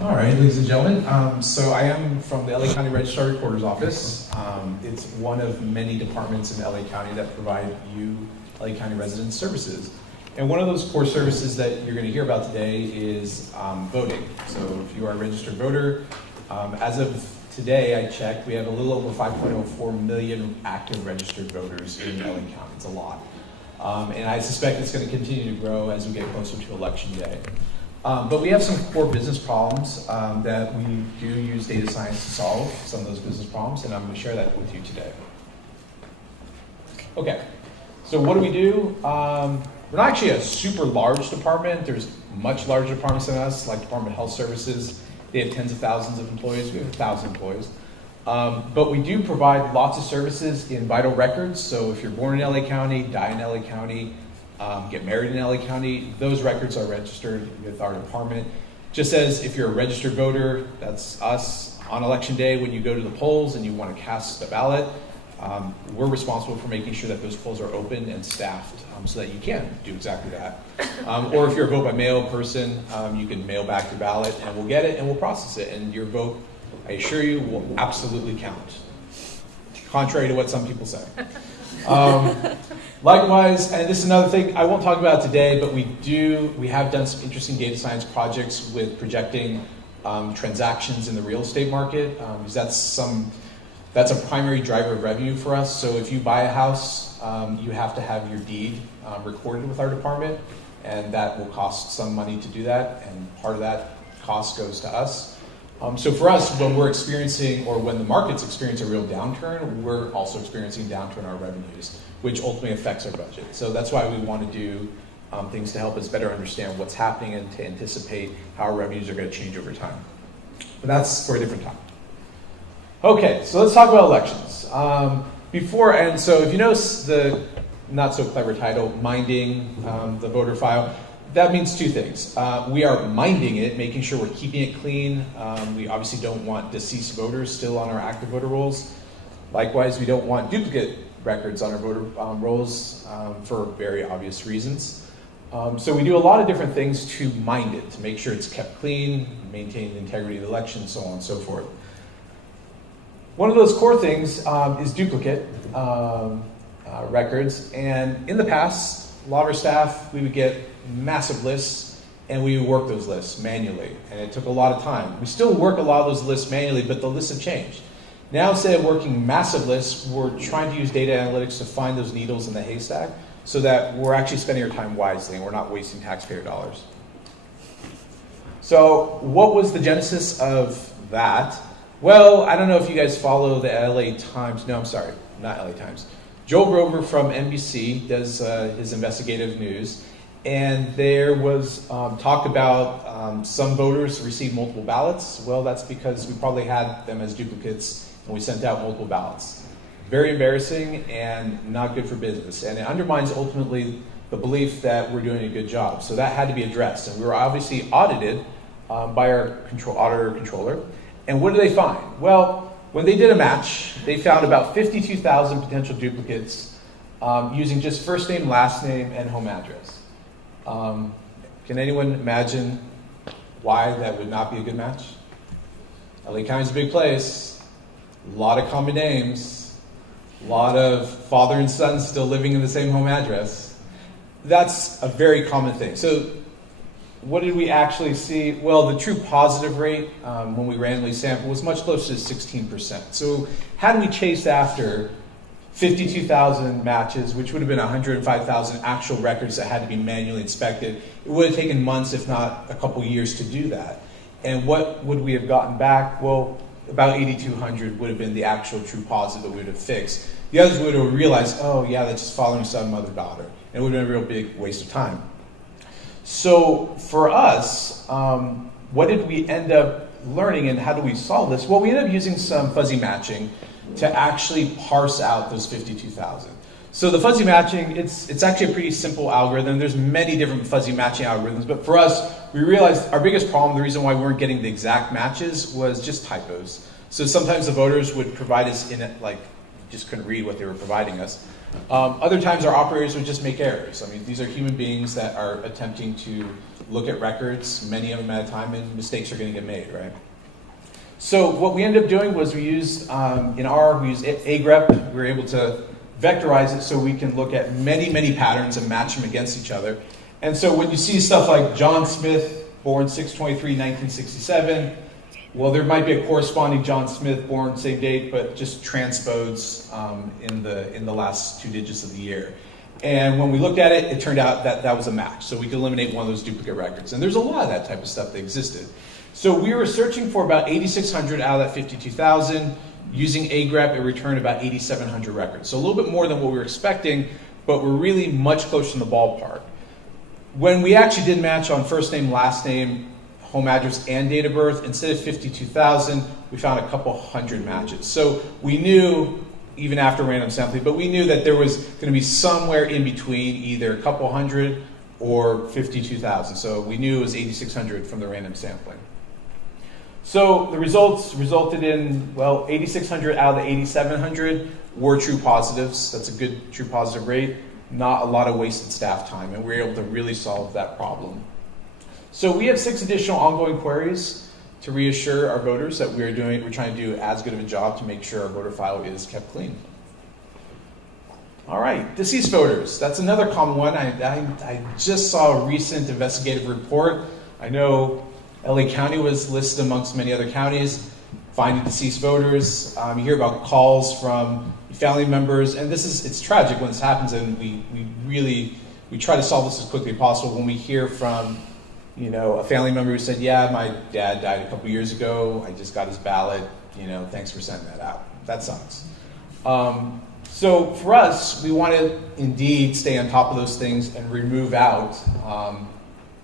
All right, ladies and gentlemen. So I am from the LA County Registrar-Recorder's office. It's one of many departments in LA County that provide you, LA County residents, services. And one of those core services that you're going to hear about today is voting. So if you are a registered voter, as of today, I checked, we have a little over 5.04 million active registered voters in LA County. It's a lot. And I suspect it's going to continue to grow as we get closer to Election Day. But we have some core business problems that we do use data science to solve some of those business problems, and I'm going to share that with you today. Okay, so what do we do? We're not actually a super large department. There's much larger departments than us, like Department of Health Services. They have tens of thousands of employees. We have 1,000 employees. But we do provide lots of services in vital records. So if you're born in LA County, die in LA County, get married in LA County, those records are registered with our department. Just as if you're a registered voter, that's us, on Election Day when you go to the polls and you want to cast a ballot, we're responsible for making sure that those polls are open and staffed so that you can do exactly that. Or if you're a vote by mail person, you can mail back your ballot and we'll get it and we'll process it. And your vote, I assure you, will absolutely count, contrary to what some people say. Likewise, and this is another thing I won't talk about today, but we have done some interesting data science projects with projecting transactions in the real estate market, because that's a primary driver of revenue for us. So if you buy a house, you have to have your deed recorded with our department, and that will cost some money to do that, and part of that cost goes to us. So for us, when we're experiencing, or when the market's experiencing a real downturn, we're also experiencing a downturn in our revenues, which ultimately affects our budget. So that's why we want to do things to help us better understand what's happening and to anticipate how our revenues are going to change over time. But that's for a different time. Okay, so let's talk about elections. So if you notice the not so clever title, Minding the Voter File, that means two things. We are minding it, making sure we're keeping it clean. We obviously don't want deceased voters still on our active voter rolls. Likewise, we don't want duplicate records on our voter rolls for very obvious reasons. So we do a lot of different things to mind it, to make sure it's kept clean, maintain the integrity of the election, so on and so forth. One of those core things is duplicate records. And in the past, a lot of our staff, we would get massive lists, and we would work those lists manually. And it took a lot of time. We still work a lot of those lists manually, but the lists have changed. Now, instead of working massive lists, we're trying to use data analytics to find those needles in the haystack so that we're actually spending our time wisely and we're not wasting taxpayer dollars. So what was the genesis of that? Well, I don't know if you guys follow the LA Times. No, I'm sorry, not LA Times. Joel Grover from NBC does his investigative news. And there was talk about some voters received multiple ballots. Well, that's because we probably had them as duplicates and we sent out multiple ballots. Very embarrassing and not good for business. And it undermines ultimately the belief that we're doing a good job. So that had to be addressed. And we were obviously audited by our auditor controller. And what did they find? Well, when they did a match, they found about 52,000 potential duplicates using just first name, last name, and home address. Can anyone imagine why that would not be a good match? LA County's a big place, a lot of common names, a lot of father and son still living in the same home address. That's a very common thing. So what did we actually see? Well, the true positive rate when we randomly sampled was much closer to 16%. So had we chased after 52,000 matches, which would have been 105,000 actual records that had to be manually inspected, it would have taken months, if not a couple years, to do that. And what would we have gotten back? Well, about 8,200 would have been the actual true positive that we would have fixed. The others would have realized, oh yeah, that's just following son, mother, daughter. And it would have been a real big waste of time. So for us, what did we end up learning and how do we solve this? Well, we ended up using some fuzzy matching to actually parse out those 52,000. So the fuzzy matching, it's actually a pretty simple algorithm. There's many different fuzzy matching algorithms, but for us, we realized our biggest problem, the reason why we weren't getting the exact matches, was just typos. So sometimes the voters would provide us in it, like, just couldn't read what they were providing us. Other times our operators would just make errors. I mean, these are human beings that are attempting to look at records, many of them at a time, and mistakes are going to get made, right? So what we ended up doing was we used, in R, we used agrep. We were able to vectorize it so we can look at many, many patterns and match them against each other. And so when you see stuff like John Smith, born 6/23/1967, well, there might be a corresponding John Smith, born same date, but just transpose in the last 2 digits of the year. And when we looked at it, it turned out that that was a match. So we could eliminate one of those duplicate records. And there's a lot of that type of stuff that existed. So we were searching for about 8,600 out of that 52,000. Using agrep, it returned about 8,700 records. So a little bit more than what we were expecting, but we're really much closer in the ballpark. When we actually did match on first name, last name, home address, and date of birth, instead of 52,000, we found a couple hundred matches. So we knew, even after random sampling, but we knew that there was going to be somewhere in between, either a couple hundred or 52,000. So we knew it was 8,600 from the random sampling. So the results resulted in, well, 8,600 out of the 8,700 were true positives. That's a good true positive rate. Not a lot of wasted staff time, and we were able to really solve that problem. So we have 6 additional ongoing queries to reassure our voters that we're trying to do as good of a job to make sure our voter file is kept clean. All right, deceased voters. That's another common one. I just saw a recent investigative report. I know LA County was listed amongst many other counties, finding deceased voters. You hear about calls from family members, and it's tragic when this happens, and we try to solve this as quickly as possible. When we hear from a family member who said, yeah, my dad died a couple years ago, I just got his ballot, thanks for sending that out. That sucks. So for us, we want to indeed stay on top of those things and remove out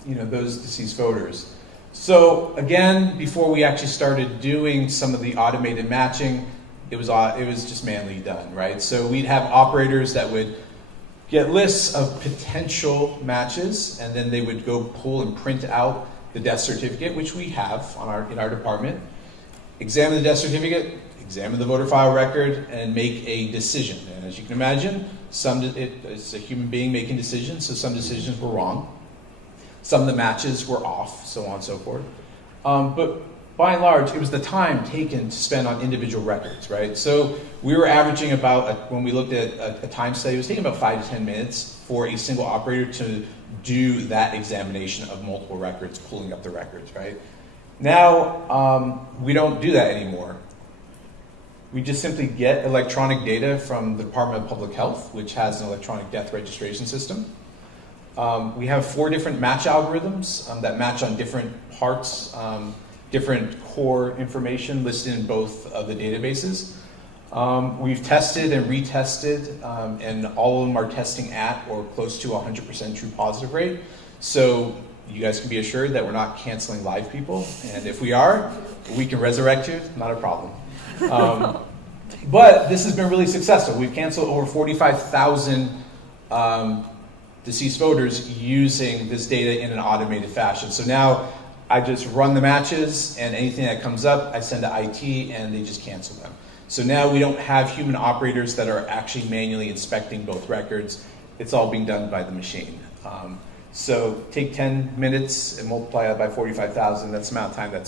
those deceased voters. So again, before we actually started doing some of the automated matching, it was just manually done, right? So we'd have operators that would get lists of potential matches, and then they would go pull and print out the death certificate, which we have in our department, examine the death certificate, examine the voter file record, and make a decision. And as you can imagine, it's a human being making decisions, so some decisions were wrong. Some of the matches were off, so on and so forth. But by and large, it was the time taken to spend on individual records, right? So we were averaging about, when we looked at a time study, it was taking about 5 to 10 minutes for a single operator to do that examination of multiple records, pulling up the records, right? Now, we don't do that anymore. We just simply get electronic data from the Department of Public Health, which has an electronic death registration system. We have 4 different match algorithms that match on different parts, different core information listed in both of the databases. We've tested and retested, and all of them are testing at or close to 100% true positive rate. So you guys can be assured that we're not canceling live people, and if we are, we can resurrect you, not a problem. But this has been really successful. We've canceled over 45,000 deceased voters using this data in an automated fashion. So now I just run the matches, and anything that comes up, I send to IT, and they just cancel them. So now we don't have human operators that are actually manually inspecting both records. It's all being done by the machine. So take 10 minutes and multiply that by 45,000. That's the amount of time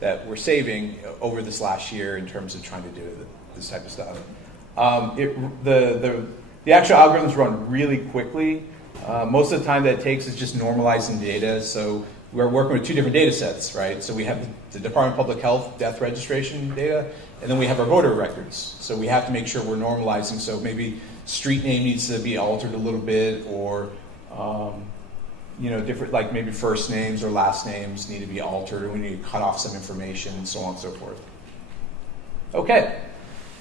that we're saving over this last year in terms of trying to do this type of stuff. The actual algorithms run really quickly. Most of the time that it takes is just normalizing data. So we're working with 2 different data sets, right? So we have the Department of Public Health death registration data, and then we have our voter records. So we have to make sure we're normalizing. So maybe street name needs to be altered a little bit, or different, like maybe first names or last names need to be altered, or we need to cut off some information, and so on and so forth. Okay.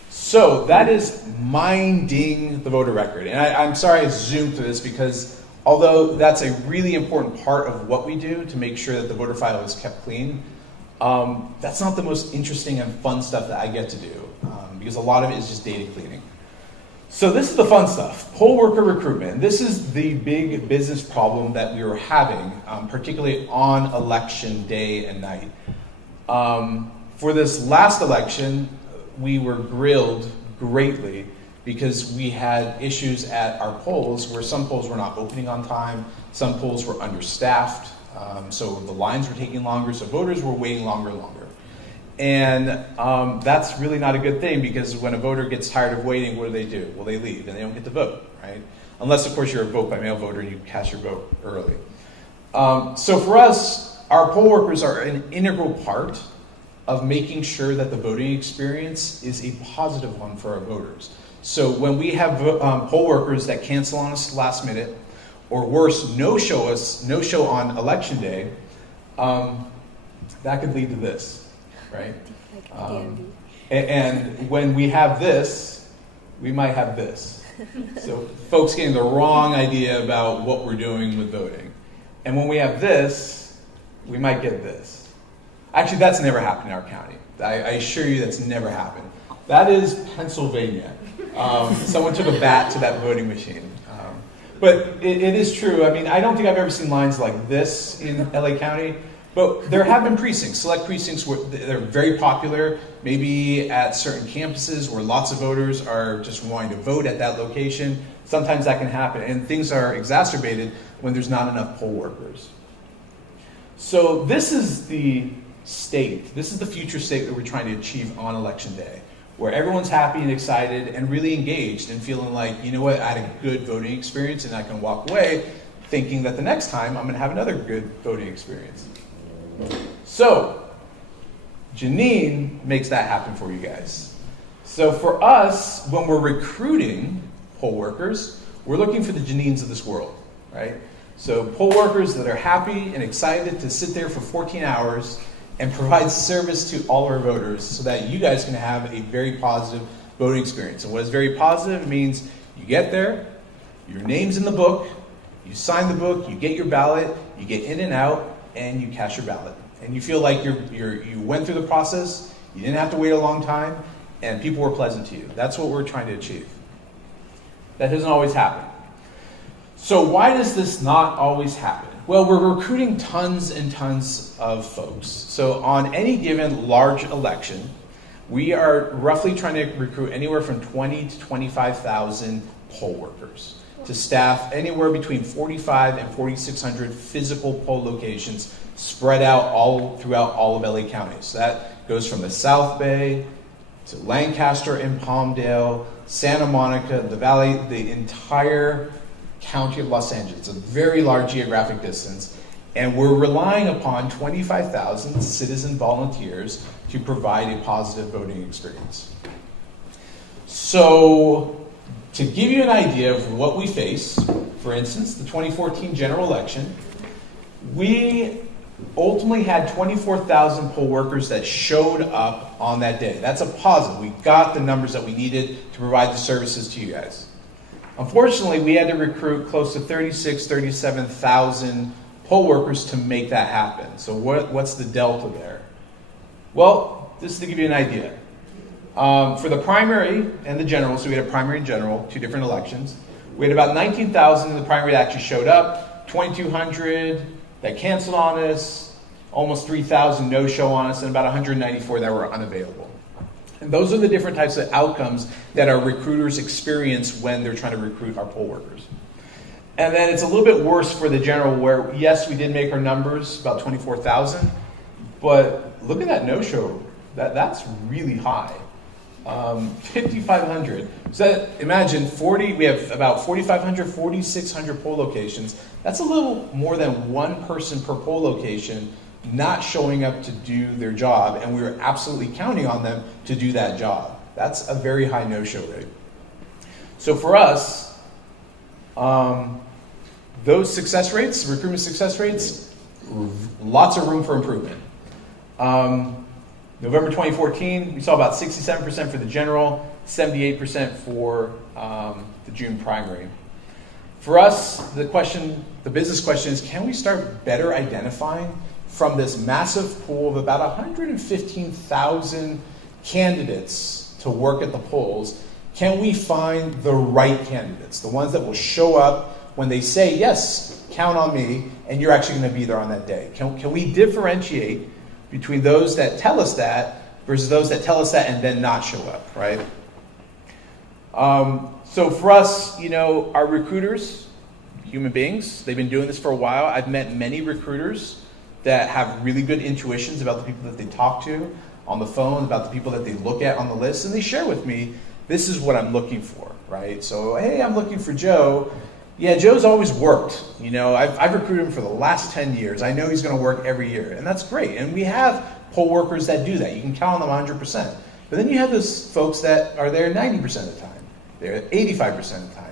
So that is minding the voter record. And I'm sorry I zoomed through this because although that's a really important part of what we do to make sure that the voter file is kept clean, that's not the most interesting and fun stuff that I get to do because a lot of it is just data cleaning. So this is the fun stuff, poll worker recruitment. This is the big business problem that we were having, particularly on election day and night. For this last election, we were grilled greatly because we had issues at our polls where some polls were not opening on time, some polls were understaffed, So the lines were taking longer, so voters were waiting longer and longer. And that's really not a good thing, because when a voter gets tired of waiting, what do? Well, they leave and they don't get to vote, right? Unless, of course, you're a vote by mail voter and you cast your vote early. So for us, our poll workers are an integral part of making sure that the voting experience is a positive one for our voters. So when we have poll workers that cancel on us last minute, or worse, no-show on election day, that could lead to this, right? And when we have this, we might have this. So folks getting the wrong idea about what we're doing with voting. And when we have this, we might get this. Actually, that's never happened in our county. I assure you that's never happened. That is Pennsylvania. Someone took a bat to that voting machine. But it is true. I mean, I don't think I've ever seen lines like this in LA County, but there have been precincts, select precincts where they're very popular, maybe at certain campuses where lots of voters are just wanting to vote at that location. Sometimes that can happen, and things are exacerbated when there's not enough poll workers. So this is the state, this is the future state that we're trying to achieve on election day, where everyone's happy and excited and really engaged and feeling like, you know what, I had a good voting experience and I can walk away thinking that the next time I'm going to have another good voting experience. So, Janine makes that happen for you guys. So for us, when we're recruiting poll workers, we're looking for the Janines of this world, right? So poll workers that are happy and excited to sit there for 14 hours and provide service to all our voters so that you guys can have a very positive voting experience. And what is very positive? It means you get there, your name's in the book, you sign the book, you get your ballot, you get in and out, and you cast your ballot. And you feel like you went through the process, you didn't have to wait a long time, and people were pleasant to you. That's what we're trying to achieve. That doesn't always happen. So why does this not always happen? Well, we're recruiting tons and tons of folks. So on any given large election, we are roughly trying to recruit anywhere from 20 to 25,000 poll workers to staff anywhere between 45 and 4,600 physical poll locations spread out all throughout all of LA County. So that goes from the South Bay to Lancaster and Palmdale, Santa Monica, the Valley, the entire County of Los Angeles. It's a very large geographic distance, and we're relying upon 25,000 citizen volunteers to provide a positive voting experience. So, to give you an idea of what we face, for instance, the 2014 general election, we ultimately had 24,000 poll workers that showed up on that day. That's a positive. We got the numbers that we needed to provide the services to you guys. Unfortunately, we had to recruit close to 37,000 poll workers to make that happen. So what's the delta there? Well, just to give you an idea. For the primary and the general, so we had a primary and general, two different elections, we had about 19,000 in the primary that actually showed up, 2,200 that canceled on us, almost 3,000 no-show on us, and about 194 that were unavailable. And those are the different types of outcomes that our recruiters experience when they're trying to recruit our poll workers. And then it's a little bit worse for the general, where yes, we did make our numbers, about 24,000, but look at that no-show. That's really high. 5,500. So imagine we have about 4,500, 4,600 poll locations. That's a little more than one person per poll location not showing up to do their job, and we were absolutely counting on them to do that job. That's a very high no-show rate. So for us, those success rates, recruitment success rates, lots of room for improvement. November 2014, we saw about 67% for the general, 78% for the June primary. For us, the business question is, can we start better identifying from this massive pool of about 115,000 candidates to work at the polls, can we find the right candidates, the ones that will show up when they say, yes, count on me, and you're actually going to be there on that day? Can we differentiate between those that tell us that versus those that tell us that and then not show up, right? So for us, our recruiters, human beings. They've been doing this for a while. I've met many recruiters that have really good intuitions about the people that they talk to on the phone, about the people that they look at on the list, and they share with me, this is what I'm looking for, right? So, hey, I'm looking for Joe. Yeah, Joe's always worked. You know, I've recruited him for the last 10 years. I know he's going to work every year, and that's great. And we have poll workers that do that. You can count on them 100%. But then you have those folks that are there 90% of the time. They're 85% of the time.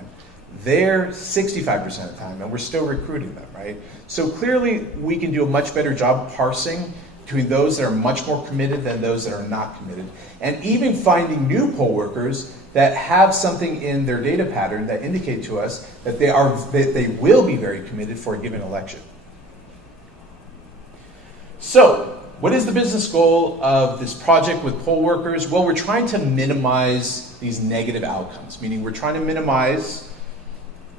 They're 65% of the time, and we're still recruiting them, right? So clearly, we can do a much better job parsing between those that are much more committed than those that are not committed. And even finding new poll workers that have something in their data pattern that indicate to us that they will be very committed for a given election. So, what is the business goal of this project with poll workers? Well, we're trying to minimize these negative outcomes, meaning we're trying to minimize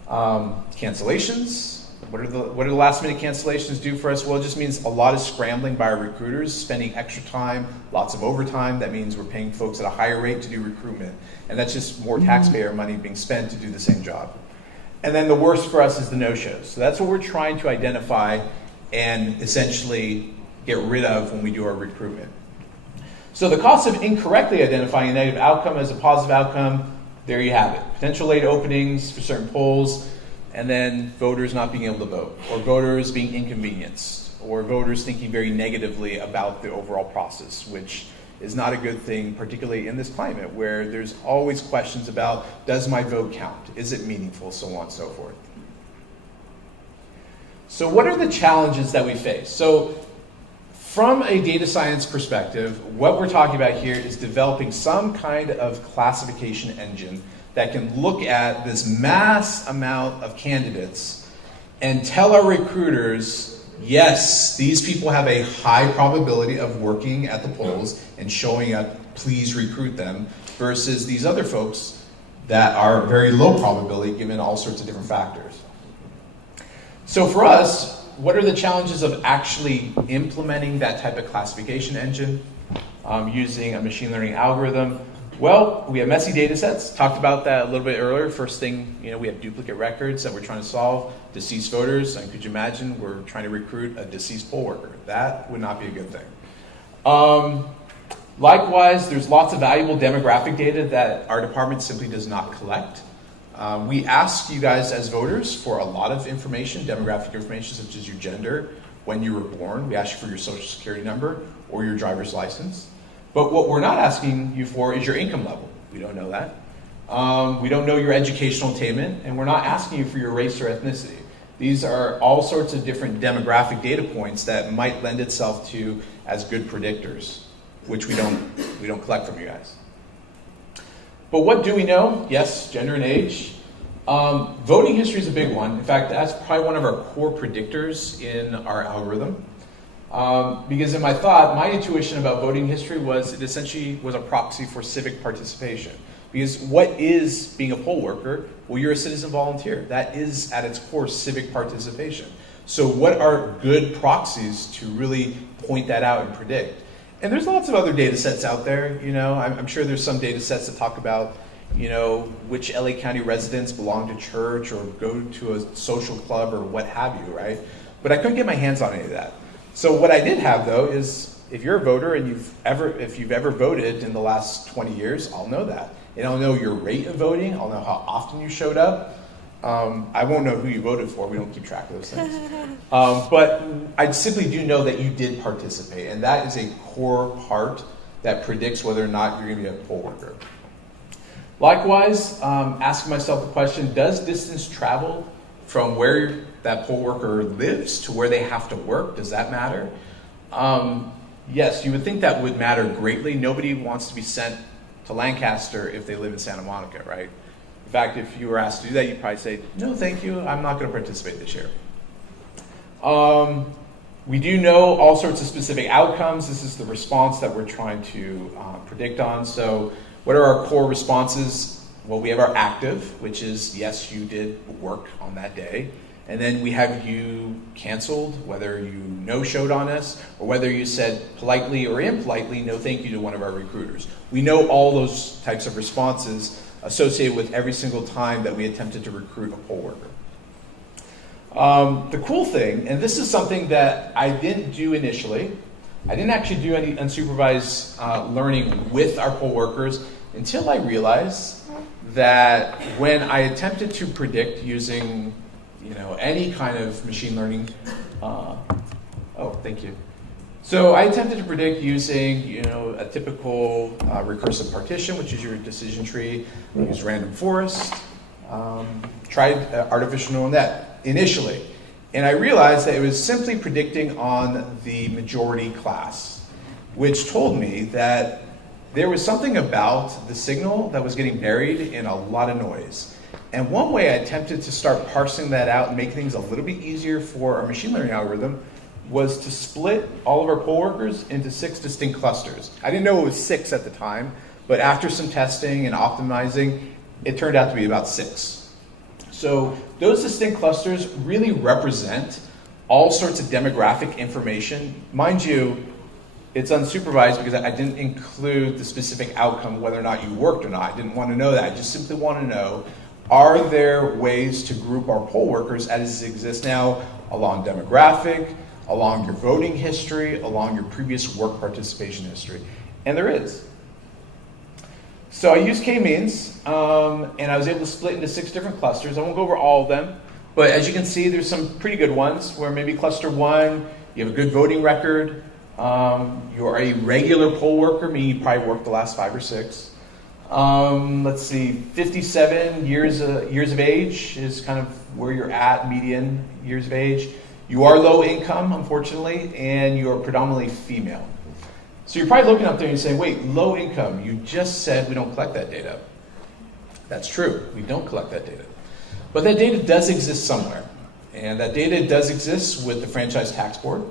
cancellations. What do the last minute cancellations do for us? Well, it just means a lot of scrambling by our recruiters, spending extra time, lots of overtime. That means we're paying folks at a higher rate to do recruitment. And that's just more taxpayer money being spent to do the same job. And then the worst for us is the no-shows. So that's what we're trying to identify and essentially get rid of when we do our recruitment. So the cost of incorrectly identifying a negative outcome as a positive outcome, there you have it. Potential late openings for certain polls, and then voters not being able to vote, or voters being inconvenienced, or voters thinking very negatively about the overall process, which is not a good thing, particularly in this climate where there's always questions about, does my vote count? Is it meaningful? So on and so forth. So what are the challenges that we face? So from a data science perspective, what we're talking about here is developing some kind of classification engine that can look at this mass amount of candidates and tell our recruiters, yes, these people have a high probability of working at the polls and showing up, please recruit them, versus these other folks that are very low probability given all sorts of different factors. So for us, what are the challenges of actually implementing that type of classification engine using a machine learning algorithm? Well, we have messy data sets. Talked about that a little bit earlier. First thing, we have duplicate records that we're trying to solve, deceased voters. And could you imagine we're trying to recruit a deceased poll worker? That would not be a good thing. Likewise, there's lots of valuable demographic data that our department simply does not collect. We ask you guys as voters for a lot of information, demographic information such as your gender, when you were born. We ask you for your social security number or your driver's license. But what we're not asking you for is your income level. We don't know that. We don't know your educational attainment, and we're not asking you for your race or ethnicity. These are all sorts of different demographic data points that might lend itself to as good predictors, which we don't collect from you guys. But what do we know? Yes, gender and age. Voting history is a big one. In fact, that's probably one of our core predictors in our algorithm. Because in my thought, my intuition about voting history was it essentially was a proxy for civic participation. Because what is being a poll worker? Well, you're a citizen volunteer. That is at its core civic participation. So what are good proxies to really point that out and predict? And there's lots of other data sets out there. I'm sure there's some data sets that talk about, which LA County residents belong to church or go to a social club or what have you, right? But I couldn't get my hands on any of that. So what I did have, though, is if you're a voter and if you've ever voted in the last 20 years, I'll know that. And I'll know your rate of voting. I'll know how often you showed up. I won't know who you voted for. We don't keep track of those things. But I simply do know that you did participate. And that is a core part that predicts whether or not you're going to be a poll worker. Likewise, asking myself the question, does distance travel from where that poll worker lives to where they have to work? Does that matter? Yes, you would think that would matter greatly. Nobody wants to be sent to Lancaster if they live in Santa Monica, right? In fact, if you were asked to do that, you'd probably say, no, thank you, I'm not going to participate this year. We do know all sorts of specific outcomes. This is the response that we're trying to predict on. So what are our core responses? Well, we have our active, which is, yes, you did work on that day. And then we have you canceled, whether you no-showed on us, or whether you said politely or impolitely, no thank you to one of our recruiters. We know all those types of responses associated with every single time that we attempted to recruit a poll worker. The cool thing, and this is something that I didn't do initially, I didn't actually do any unsupervised learning with our poll workers until I realized that when I attempted to predict using, any kind of machine learning, thank you. So I attempted to predict using, a typical recursive partition, which is your decision tree. I used random forest. Tried artificial neural net initially. And I realized that it was simply predicting on the majority class, which told me that there was something about the signal that was getting buried in a lot of noise. And one way I attempted to start parsing that out and make things a little bit easier for our machine learning algorithm was to split all of our poll workers into 6 distinct clusters. I didn't know it was 6 at the time, but after some testing and optimizing, it turned out to be about 6. So those distinct clusters really represent all sorts of demographic information. Mind you, it's unsupervised because I didn't include the specific outcome, whether or not you worked or not. I didn't want to know that. I just simply want to know, are there ways to group our poll workers as it exists now along demographic, along your voting history, along your previous work participation history? And there is. So I used k-means, and I was able to split into 6 different clusters. I won't go over all of them, but as you can see, there's some pretty good ones where maybe cluster 1, you have a good voting record, you're a regular poll worker, meaning you probably worked the last 5 or 6. Let's see, 57 years of age is kind of where you're at, median years of age. You are low income, unfortunately, and you are predominantly female. So you're probably looking up there and saying, wait, low income, you just said we don't collect that data. That's true, we don't collect that data. But that data does exist somewhere. And that data does exist with the Franchise Tax Board,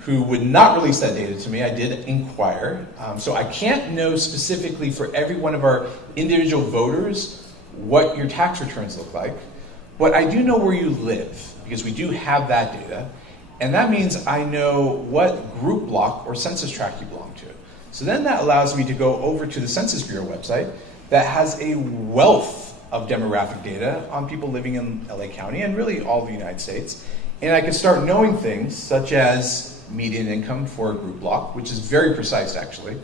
who would not release that data to me. I did inquire. So I can't know specifically for every one of our individual voters what your tax returns look like. But I do know where you live, because we do have that data. And that means I know what group block or census tract you belong to. So then that allows me to go over to the Census Bureau website that has a wealth of demographic data on people living in LA County and really all of the United States. And I can start knowing things such as median income for a group block, which is very precise actually.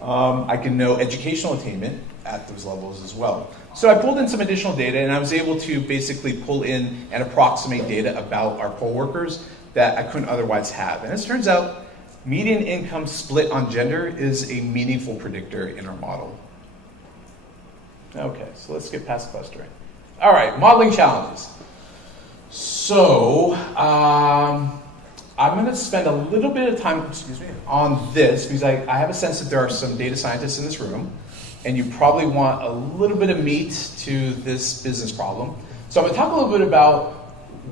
I can know educational attainment at those levels as well. So I pulled in some additional data and I was able to basically pull in and approximate data about our poll workers that I couldn't otherwise have. And as it turns out, median income split on gender is a meaningful predictor in our model. Okay, so let's get past clustering. All right, modeling challenges. So I'm going to spend a little bit of time, on this because I have a sense that there are some data scientists in this room, and you probably want a little bit of meat to this business problem. So I'm going to talk a little bit about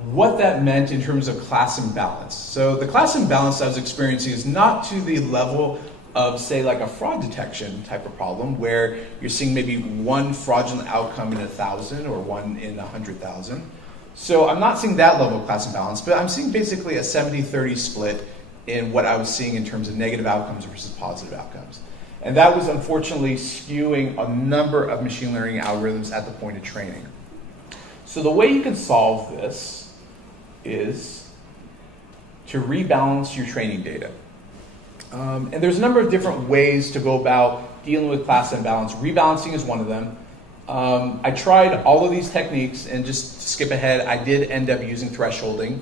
what that meant in terms of class imbalance. So the class imbalance I was experiencing is not to the level of, say, like a fraud detection type of problem where you're seeing maybe one fraudulent outcome in 1,000 or one in 100,000. So I'm not seeing that level of class imbalance, but I'm seeing basically a 70-30 split in what I was seeing in terms of negative outcomes versus positive outcomes. And that was unfortunately skewing a number of machine learning algorithms at the point of training. So the way you can solve this is to rebalance your training data. And there's a number of different ways to go about dealing with class imbalance. Rebalancing is one of them. I tried all of these techniques, and just to skip ahead, I did end up using thresholding,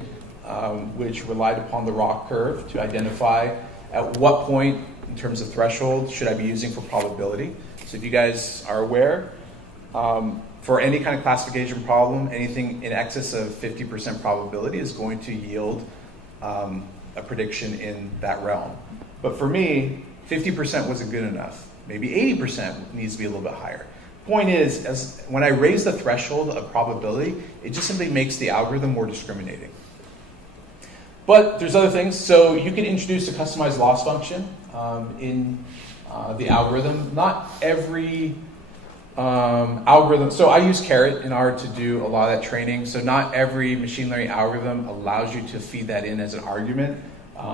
which relied upon the ROC curve to identify at what point in terms of threshold should I be using for probability. So if you guys are aware, for any kind of classification problem, anything in excess of 50% probability is going to yield a prediction in that realm. But for me, 50% wasn't good enough. Maybe 80% needs to be a little bit higher. Point is, when I raise the threshold of probability, it just simply makes the algorithm more discriminating. But there's other things. So you can introduce a customized loss function in the algorithm. Not every algorithm, so I use Carrot in order to do a lot of that training. So not every machine learning algorithm allows you to feed that in as an argument.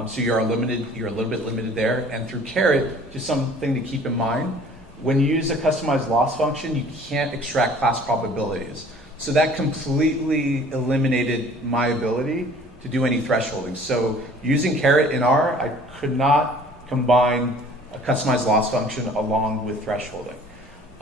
So you're a little bit limited there. And through Carrot, just something to keep in mind, when you use a customized loss function, you can't extract class probabilities. So that completely eliminated my ability to do any thresholding. So using caret in R, I could not combine a customized loss function along with thresholding.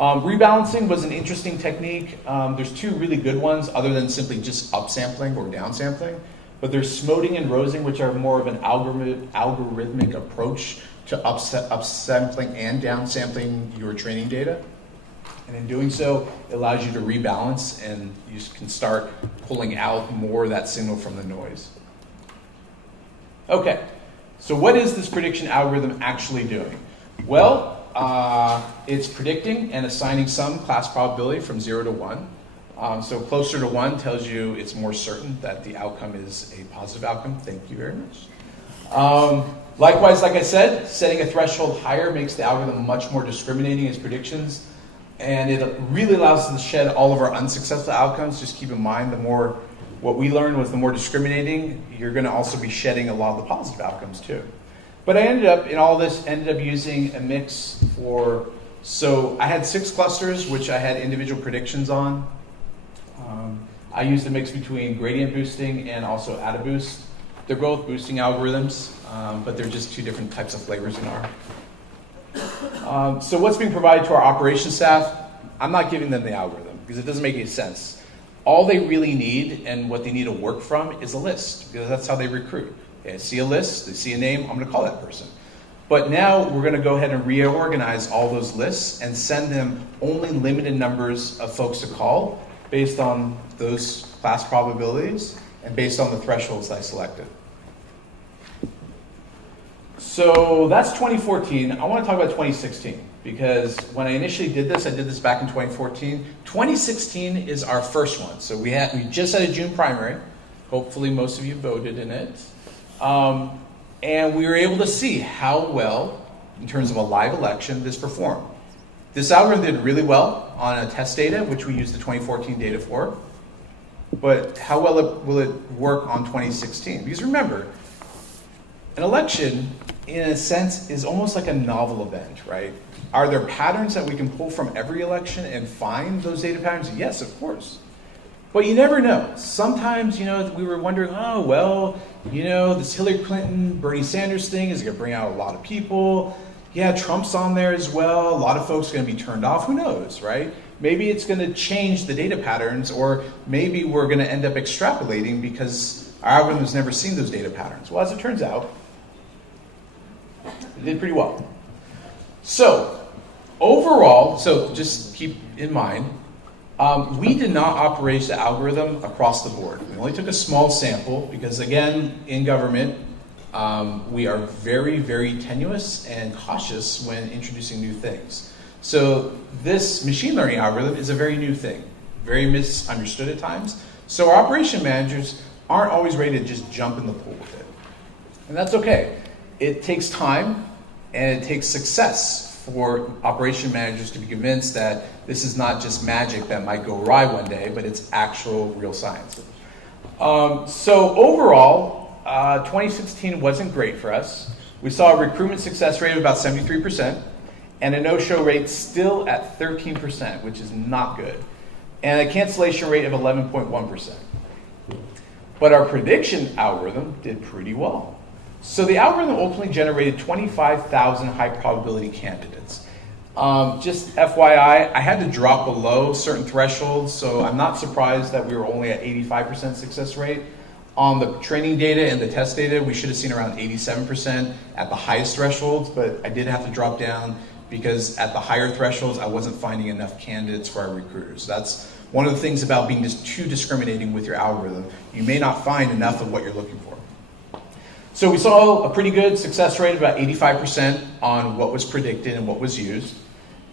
Rebalancing was an interesting technique. There's two really good ones other than simply just upsampling or downsampling. But there's smoting and rosing, which are more of an algorithmic approach to upsampling and downsampling your training data. And in doing so, it allows you to rebalance and you can start pulling out more of that signal from the noise. Okay, so what is this prediction algorithm actually doing? Well, it's predicting and assigning some class probability from 0 to 1. So closer to 1 tells you it's more certain that the outcome is a positive outcome. Thank you very much. Likewise, like I said, setting a threshold higher makes the algorithm much more discriminating in its predictions. And it really allows us to shed all of our unsuccessful outcomes. Just keep in mind, what we learned was the more discriminating, you're going to also be shedding a lot of the positive outcomes too. But I ended up using a mix so I had 6 clusters, which I had individual predictions on. I used a mix between gradient boosting and also AdaBoost. They're both boosting algorithms, but they're just 2 different types of flavors in R. So what's being provided to our operations staff? I'm not giving them the algorithm because it doesn't make any sense. All they really need and what they need to work from is a list, because that's how they recruit. They see a list, they see a name, I'm going to call that person. But now we're going to go ahead and reorganize all those lists and send them only limited numbers of folks to call based on those class probabilities and based on the thresholds I selected. So that's 2014. I want to talk about 2016 because when I initially did this, I did this back in 2014. 2016 is our first one. So we just had a June primary. Hopefully most of you voted in it. And we were able to see how well, in terms of a live election, this performed. This algorithm did really well on a test data, which we used the 2014 data for. But how well will it work on 2016? Because remember, an election, in a sense, is almost like a novel event, right? Are there patterns that we can pull from every election and find those data patterns? Yes, of course. But you never know. Sometimes, we were wondering, this Hillary Clinton, Bernie Sanders thing is going to bring out a lot of people. Yeah, Trump's on there as well. A lot of folks are going to be turned off. Who knows, right? Maybe it's going to change the data patterns, or maybe we're going to end up extrapolating because our algorithm has never seen those data patterns. Well, as it turns out, it did pretty well. So overall, just keep in mind, we did not operate the algorithm across the board. We only took a small sample because, again, in government, we are very, very tenuous and cautious when introducing new things. So this machine learning algorithm is a very new thing, very misunderstood at times. So our operation managers aren't always ready to just jump in the pool with it. And that's okay. It takes time and it takes success for operation managers to be convinced that this is not just magic that might go awry one day, but it's actual real science. So overall, 2016 wasn't great for us. We saw a recruitment success rate of about 73% and a no-show rate still at 13%, which is not good, and a cancellation rate of 11.1%. But our prediction algorithm did pretty well. So the algorithm ultimately generated 25,000 high probability candidates. Just FYI, I had to drop below certain thresholds, so I'm not surprised that we were only at 85% success rate. On the training data and the test data, we should have seen around 87% at the highest thresholds, but I did have to drop down because at the higher thresholds, I wasn't finding enough candidates for our recruiters. That's one of the things about being just too discriminating with your algorithm. You may not find enough of what you're looking for. So we saw a pretty good success rate of about 85% on what was predicted and what was used,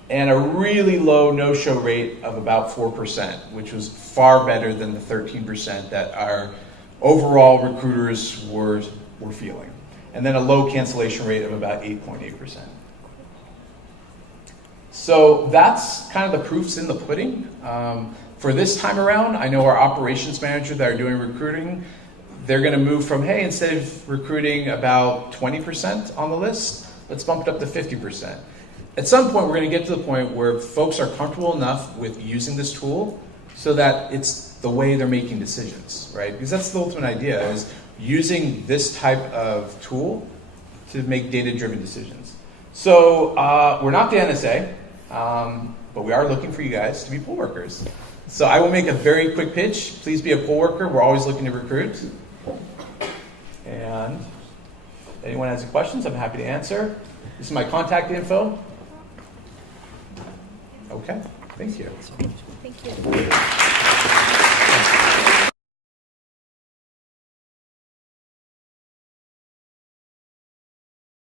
and a really low no-show rate of about 4%, which was far better than the 13% that our overall recruiters were feeling. And then a low cancellation rate of about 8.8%. So that's kind of the proofs in the pudding. For this time around, I know our operations manager that are doing recruiting, they're going to move from, hey, instead of recruiting about 20% on the list, let's bump it up to 50%. At some point, we're going to get to the point where folks are comfortable enough with using this tool so that it's the way they're making decisions, right? Because that's the ultimate idea, is using this type of tool to make data-driven decisions. So we're not the NSA, but we are looking for you guys to be poll workers. So I will make a very quick pitch. Please be a poll worker. We're always looking to recruit. And if anyone has any questions, I'm happy to answer. This is my contact info. Okay, thank you. Thank you.